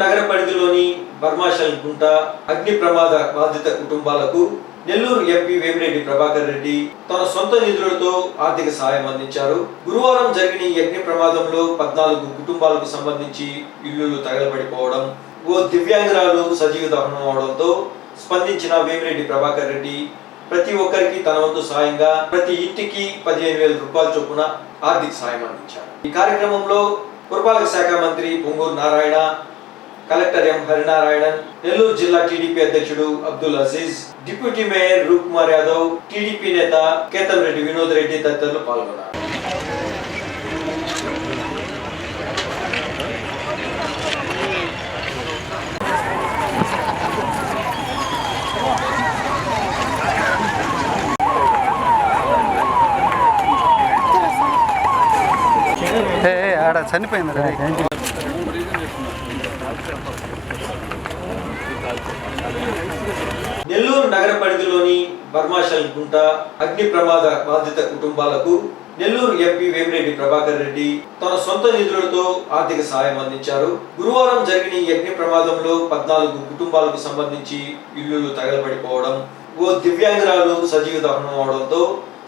నగర పరిధిలోని బర్మాషల్ గుంట అగ్ని ప్రమాద బాధిత కుటుంబాలకు నెల్లూరు ఎంపీ వేమిరెడ్డి ప్రభాకర్ రెడ్డి తన సొంత నిధులతో ఆర్థిక సహాయం అందించారు. గురువారం జరిగిన ఈ అగ్ని ప్రమాదంలో పద్నాలుగు కుటుంబాలకు సంబంధించి ఇల్లులు తగలబడిపోవడం ఓ దివ్యాంగురాలు సజీవ దహనం అవడంతో స్పందించిన వేమిరెడ్డి ప్రభాకర్ రెడ్డి ప్రతి ఒక్కరికి తన వంతు సాయంగా ప్రతి ఇంటికి పదిహేను వేల రూపాయల చొప్పున ఆర్థిక సాయం అందించారు. ఈ కార్యక్రమంలో పురపాలక శాఖ మంత్రి పొంగూరు నారాయణ కలెక్టర్ ఎం హరినారాయణన్ నెల్లూరు జిల్లా టీడీపీ అధ్యక్షుడు Abdul Aziz deputy mayor Roop Kumar Yadav TDP నేత కేతం రెడ్డి వినోద్ రెడ్డి తదితరులు పాల్గొన్నారు. ఆడ చనిపోయింది నెల్లూరు నగర పరిధిలోని బర్మాషల్ గుంట అగ్ని ప్రమాద బాధిత కుటుంబాలకు నెల్లూరు ఎంపీ వేమిరెడ్డి ప్రభాకర్ రెడ్డి తన సొంత నిధులతో ఆర్థిక సహాయం అందించారు. గురువారం జరిగిన ఈ అగ్ని ప్రమాదంలో పద్నాలుగు కుటుంబాలకు సంబంధించి ఇల్లులు తగలబడిపోవడం ఓ దివ్యాంగురాలు సజీవ దహనం అవడంతో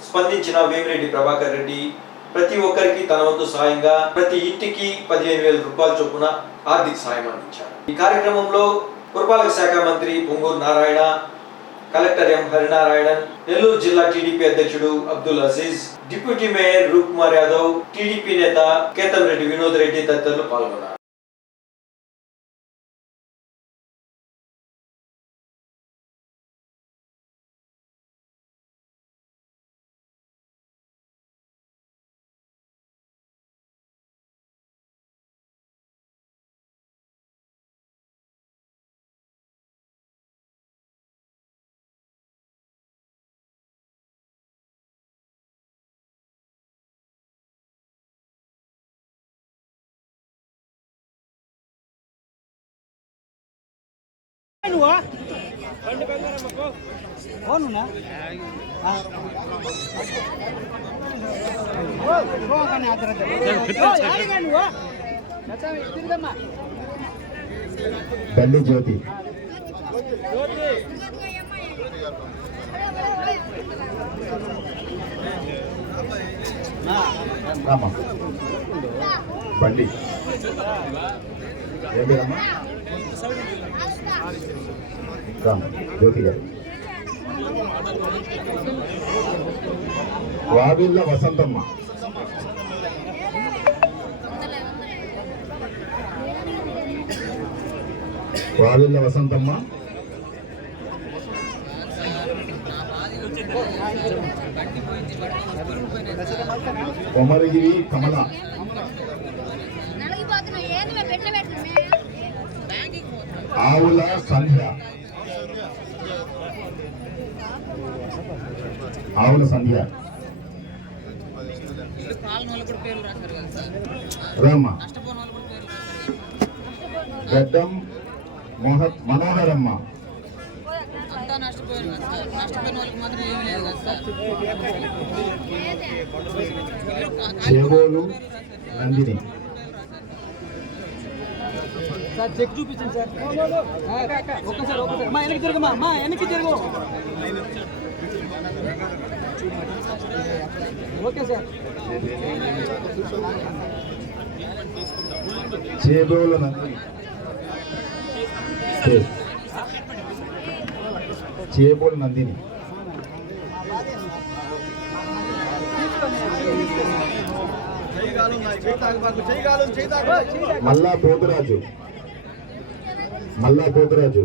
స్పందించిన వేమిరెడ్డి ప్రభాకర్ రెడ్డి ప్రతి ఒక్కరికి తన వంతు సాయంగా ప్రతి ఇంటికి పదిహేను వేల రూపాయల చొప్పున ఆర్థిక సాయం అందించారు. ఈ కార్యక్రమంలో పురపాలక శాఖ మంత్రి పొంగూరు నారాయణ కలెక్టర్ ఎం హరినారాయణన్ నెల్లూరు జిల్లా టీడీపీ అధ్యక్షుడు Abdul Aziz deputy mayor Roop Kumar Yadav TDP నేత కేతన్ రెడ్డి వినోద్ రెడ్డి తదితరులు పాల్గొన్నారు. తిరిగమ్మా. తల్లి జ్యోతి. రామా. బండి. ఏం పేరమ్మా? రామ జ్యోతి గారు వావిళ్ళ వసంతమ్మ వావిళ్ళ వసంతమ్మ కొమరగిరి కమల ఆవుల సంధ్య. ఆవుల సంధ్య. రామ్మ. గడ్డం మనోహరమ్మ. అంతా నందిని కదా సార్ నష్టపోయిన వాళ్ళకి మాత్రం ఏమీ లేదు కదా sir Chegolu Nandini sir check చూపించండి సార్. ఒక్కసారి ఒక్కసారి మా వెనక్కి తిరగమ్మా మా వెనక్కి తిరుగు. Okay sir. చేబోలు నందిని మల్లా పోతురాజు. మల్లా పోతురాజు